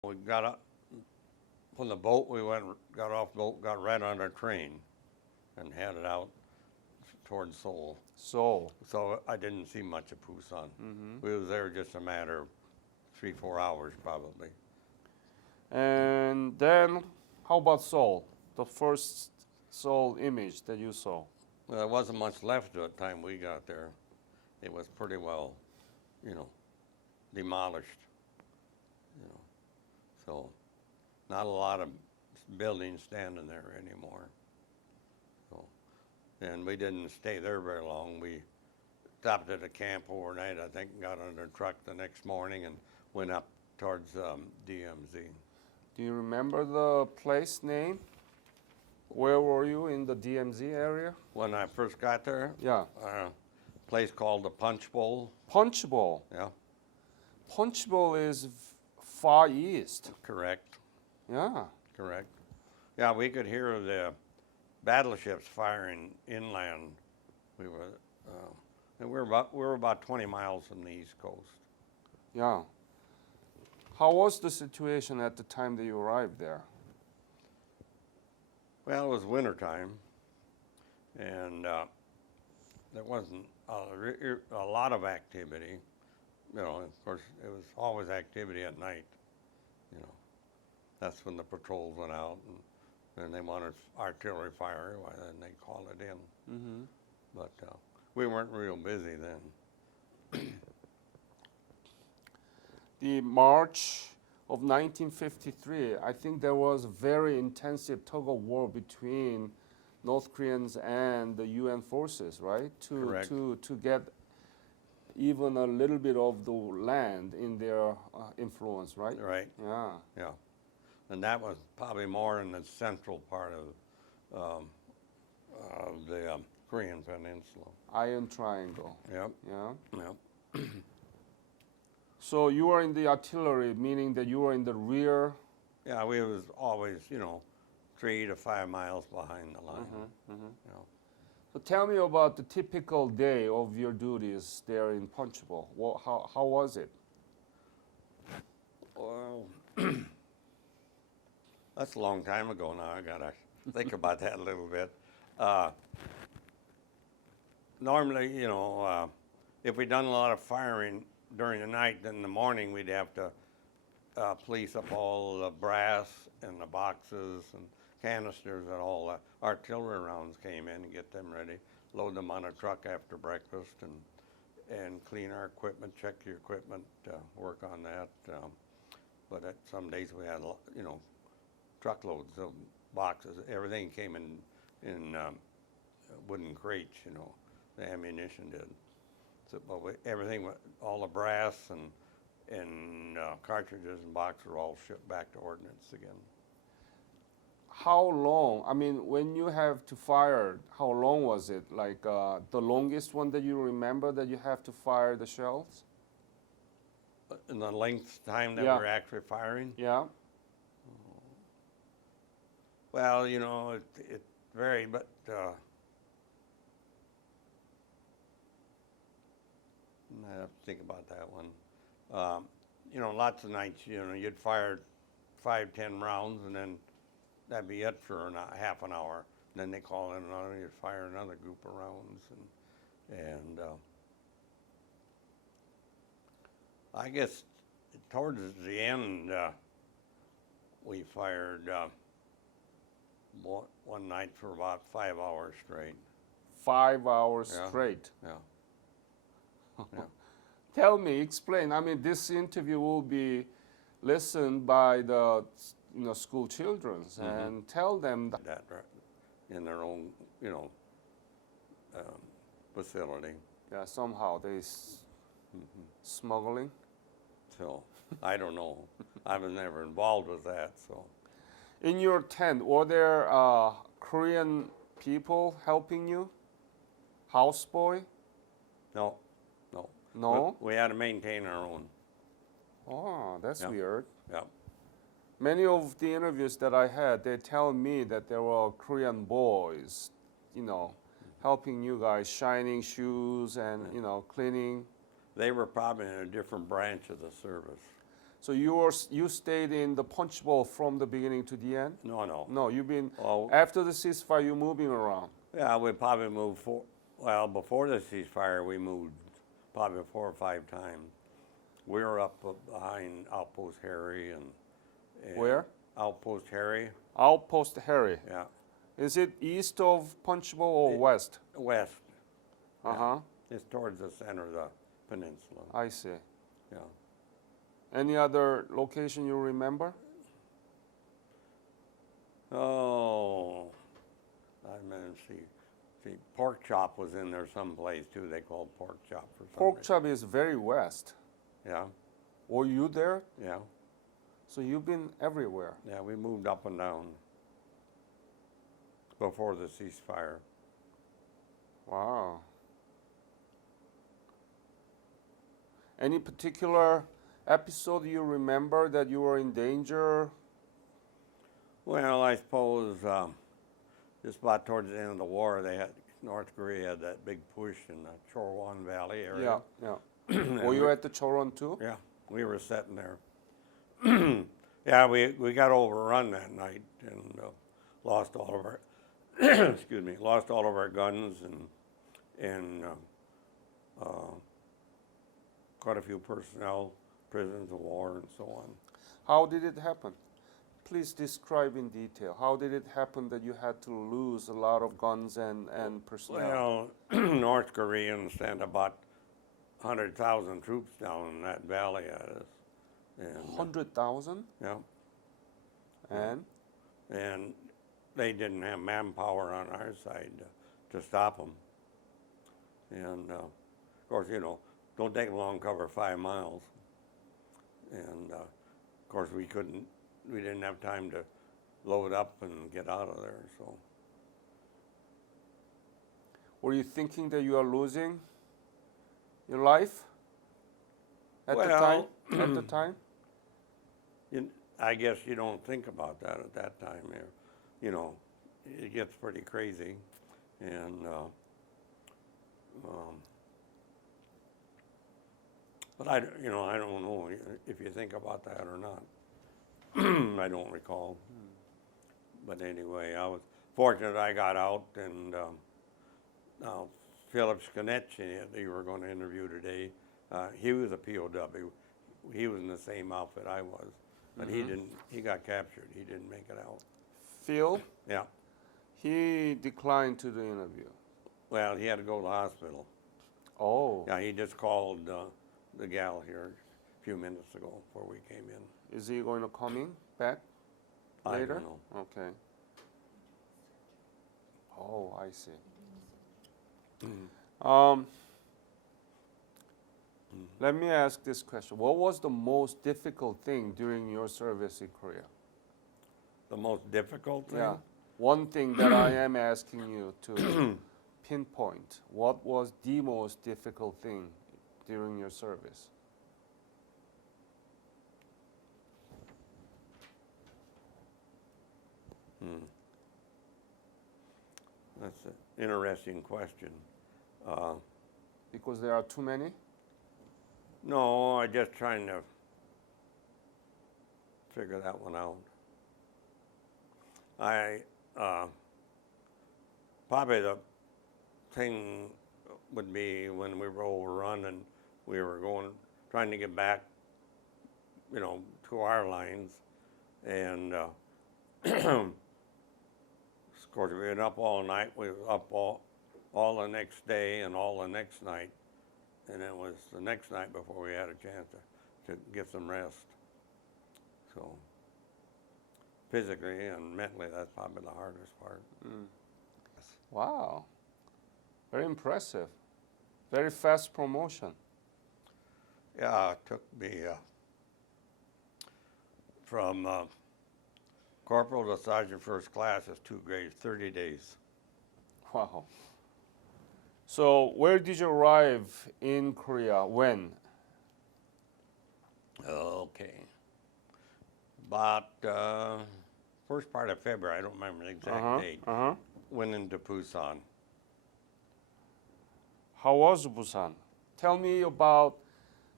We got up from the boat. We got off the boat, got right on our train, and headed out towards Seoul. Seoul. So I didn't see much of Busan. We was there just a matter of 3-4 hours probably. And then, how about Seoul? The first Seoul image that you saw. Well, there wasn't much left at the time we got there. It was pretty well, demolished. So not a lot of buildings standing there anymore. So, and we didn't stay there very long. We stopped at a camp overnight, I think, got on a truck the next morning and went up towards DMZ. Do you remember the place name? Where were you in the DMZ area? When I first got there, Yeah. a place called the Punch Bowl. Punch Bowl. Yeah, Punch Bowl is far east. correct, Yeah. correct. Yeah, we could hear the battleships firing inland. We were, and we were about 20 miles from the East Coast. Yeah. How was the situation at the time that you arrived there? Well, it was wintertime, and there wasn't a lot of activity. Of course, it was always activity at night. That's when the patrols went out, and they wanted artillery fire, and they called it in. Mm-hmm. But we weren't real busy then. The March of 1953, I think there was a very intensive tug of war between North Koreans and the UN forces, right? Correct. To get even a little bit of the land in their influence, right? Right. Yeah. Yeah, and that was probably more in the central part of the Korean Peninsula. Iron Triangle. Yep. Yeah. Yep. So you were in the artillery, meaning that you were in the rear. Yeah, we was always, 3 to 5 miles behind the line. So tell me about the typical day of your duties there in Punchbowl. How was it? Well, that's a long time ago now. I gotta think about that a little bit. Normally, if we'd done a lot of firing during the night, then in the morning we'd have to police up all the brass and the boxes and canisters and all the artillery rounds came in and get them ready, load them on a truck after breakfast and clean our equipment, check your equipment, work on that. But at some days we had, truckloads of boxes. Everything came in wooden crates, the ammunition did. So, but everything, all the brass and cartridges and boxes were all shipped back to ordnance again. How long? I mean, when you have to fire, how long was it? Like the longest one that you remember that you have to fire the shells? In the length of time that Yeah. we're actually firing? Yeah. Well, it varied, but I have to think about that one. Lots of nights, you'd fire 5-10 rounds, and then that'd be it for half an hour. And then they call in another, you'd fire another group of rounds, and I guess towards the end, we fired one night for about 5 hours straight. 5 hours Yeah. straight. Yeah. Yeah. Tell me, explain. I mean, this interview will be listened by the school childrens, and tell them that. That in their own, facility. Yeah, somehow they smuggling. So I don't know. I was never involved with that. So In your tent, were there Korean people helping you? Houseboy? no. No? We had to maintain our own. Oh, that's Yeah. weird. Yep. Many of the interviews that I had, they tell me that there were Korean boys, helping you guys, shining shoes and, cleaning. They were probably in a different branch of the service. So you stayed in the punch bowl from the beginning to the end? No, no. No, you've been Oh, after the ceasefire. You're moving around. yeah, we probably moved well, before the ceasefire, we moved probably 4 or 5 times. We were up behind Outpost Harry and Where? Outpost Harry, Outpost Harry. yeah, Is it east of Punch Bowl or west? west. Uh huh. It's towards the center of the peninsula, I see. yeah. Any other location you remember? Oh, I mean, see, Pork Chop was in there someplace too. They called Pork Chop for some Pork reason. chop is very west. Yeah, Were you there? yeah, So you've been everywhere. yeah. We moved up and down before the ceasefire. Wow. Any particular episode you remember that you were in danger? Well, I suppose just about towards the end of the war, North Korea had that big push in the Chorwan Valley area. Yeah, yeah. Were you at the Choron too? Yeah, we were sitting there. Yeah, we got overrun that night and lost all of our excuse me, lost all of our guns and quite a few personnel, prisoners of war, and so on. How did it happen? Please describe in detail. How did it happen that you had to lose a lot of guns and personnel? Well, North Koreans sent about 100,000 troops down in that valley at us. And, 100,000? yeah, And? and they didn't have manpower on our side to stop them. And of course, don't take them long, cover 5 miles. And of course, we didn't have time to load up and get out of there. So Were you thinking that you are losing your life at the time? At the time? I guess you don't think about that at that time. It gets pretty crazy, and but I don't know if you think about that or not. I don't recall. But anyway, I was fortunate I got out, and now Philip Scanetti, that you were going to interview today, he was a POW. He was in the same outfit I was, but he got captured. He didn't make it out. Phil? Yeah. He declined to the interview. Well, he had to go to the hospital. Oh. Yeah, he just called the gal here a few minutes ago before we came in. Is he going to come in back I later? don't know. Okay. Oh, I see. Let me ask this question. What was the most difficult thing during your service in Korea? The most difficult thing? Yeah. One thing that I am asking you to pinpoint. What was the most difficult thing during your service? That's an interesting question. Because there are too many? No, I'm just trying to figure that one out. Probably the thing would be when we were overrun and we were trying to get back, to our lines, and of course we were up all night. We were up all the next day and all the next night, and it was the next night before we had a chance to get some rest. So physically and mentally, that's probably the hardest part. Wow. Very impressive. Very fast promotion. Yeah, it took me from corporal to sergeant first class is 2 grades, 30 days. Wow. So where did you arrive in Korea? When? Okay. About first part of February, I don't remember the exact date, went into Busan. How was Busan? Tell me about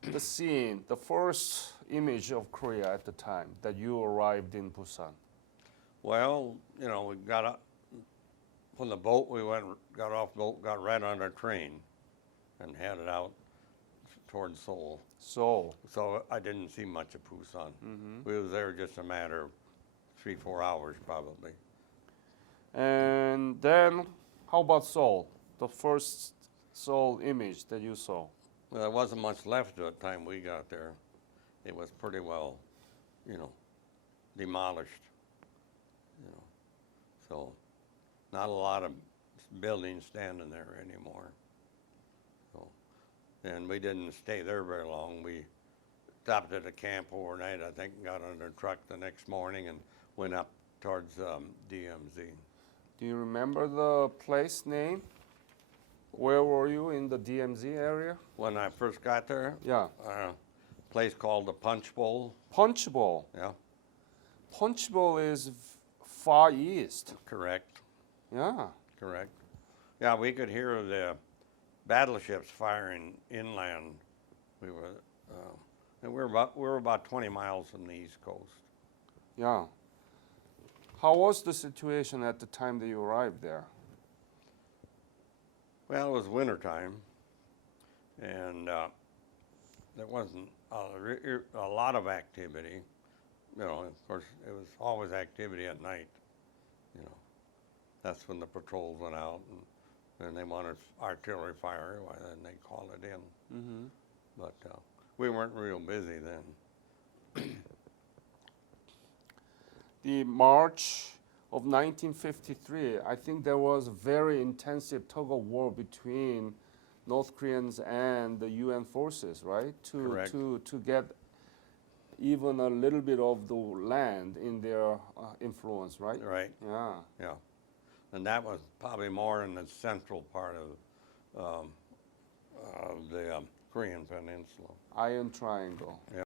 the scene, the first image of Korea at the time that you arrived in Busan? Well, you know, we got up from the boat. We got off boat, got right on our train, and headed out towards Seoul. Seoul. So I didn't see much of Busan. We was there just a matter of 3-4 hours probably. And then, how about Seoul? The first Seoul image that you saw? Well, there wasn't much left at the time we got there. It was pretty well, you know, demolished. You know, so not a lot of buildings standing there anymore. So, and we didn't stay there very long. We stopped at a camp overnight, I think, got on a truck the next morning and went up towards DMZ. Do you remember the place name? Where were you in the DMZ area? When I first got there, Yeah. a place called the Punch Bowl. Punch Bowl. Yeah, Punch Bowl is far east. correct, Yeah. correct. Yeah, we could hear the battleships firing inland. We were, and we were about 20 miles from the East Coast. Yeah. How was the situation at the time that you arrived there? Well, it was wintertime, and there wasn't a lot of activity. You know, of course, it was always activity at night. You know, that's when the patrols went out, and they wanted artillery fire, and they called it in. Mm-hmm. But we weren't real busy then. The March of 1953, I think there was a very intensive tug of war between North Koreans and the UN forces, right? Correct. To get even a little bit of the land in their influence, right? Right. Yeah. Yeah, and that was probably more in the central part of the Korean Peninsula. Iron Triangle. Yeah.